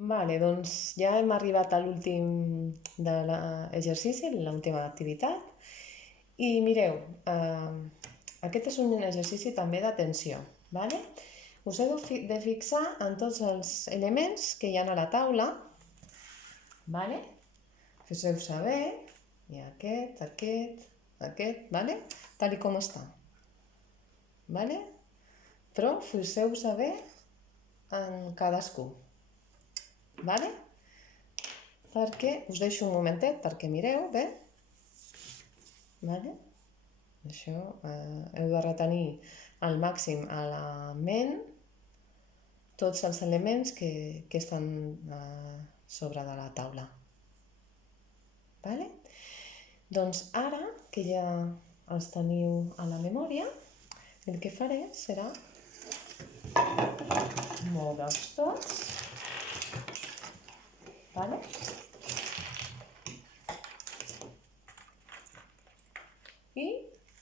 Vale, doncs ja hem arribat a l'últim de l'exercici, l'última activitat. I mireu, aquest és un exercici també d'atenció, vale? Us heu de fixar en tots els elements que hi ha a la taula, vale? Fes-ho saber, i aquest, vale? Tal com està, vale? Però fes-ho saber en cadascú, vale? Perquè us deixo un momentet perquè mireu bé, vale? Això heu de retenir al màxim a la ment tots els elements que estan sobre de la taula, vale? Doncs ara que ja els teniu a la memòria, el que faré serà moure'ls tots, vale? I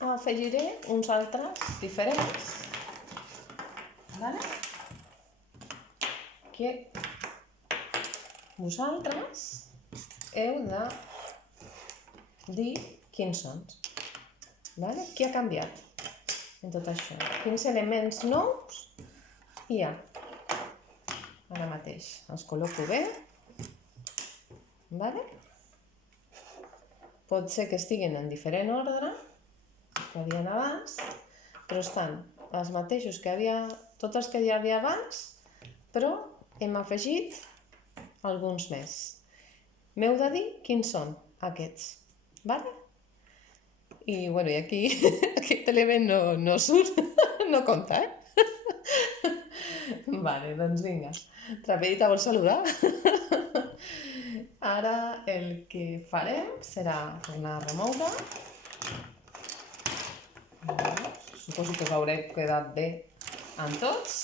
afegiré uns altres diferents, vale? Que vosaltres heu de dir quins són, vale? Què ha canviat en tot això? Quins elements nous hi ha? Ara mateix els col·loco bé, vale? Pot ser que estiguin en diferent ordre que havien abans, però estan els mateixos que tots els que hi havia abans, però hem afegit alguns més. M'heu de dir quins són aquests, vale? I bueno, i aquí aquest element no surt, no compta, Vale, doncs vinga. Trapellita vol saludar? Ara el que farem serà tornar a remoure. Suposo que us haureu quedat bé amb tots.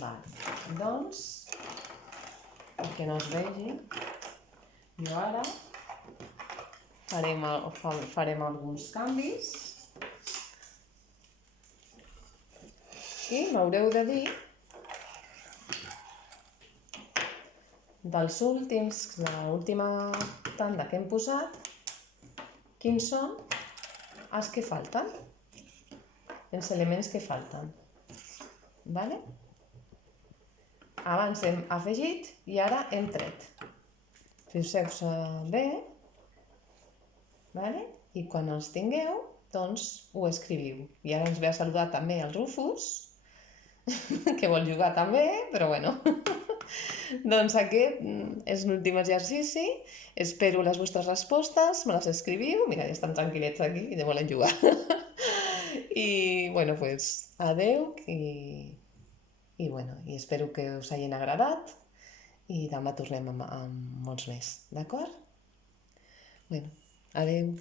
Vale, doncs, perquè no es vegi, jo ara farem alguns canvis i m'haureu de dir dels últims, l'última tanda que hem posat, quins són els que falten, els elements que falten, vale? Abans hem afegit i ara hem tret. Fixeu-vos bé, vale? I quan els tingueu, doncs ho escriviu. I ara ens ve a saludar també el Rufus, que vol jugar també, però bueno. Doncs aquest és l'últim exercici. Espero les vostres respostes, me les escriviu. Mira, ja estan tranquil·lets aquí i ja volen jugar. I bueno, pues adeu i bueno, i espero que us hagin agradat i demà tornem amb molts més, d'acord? Bueno, adeu.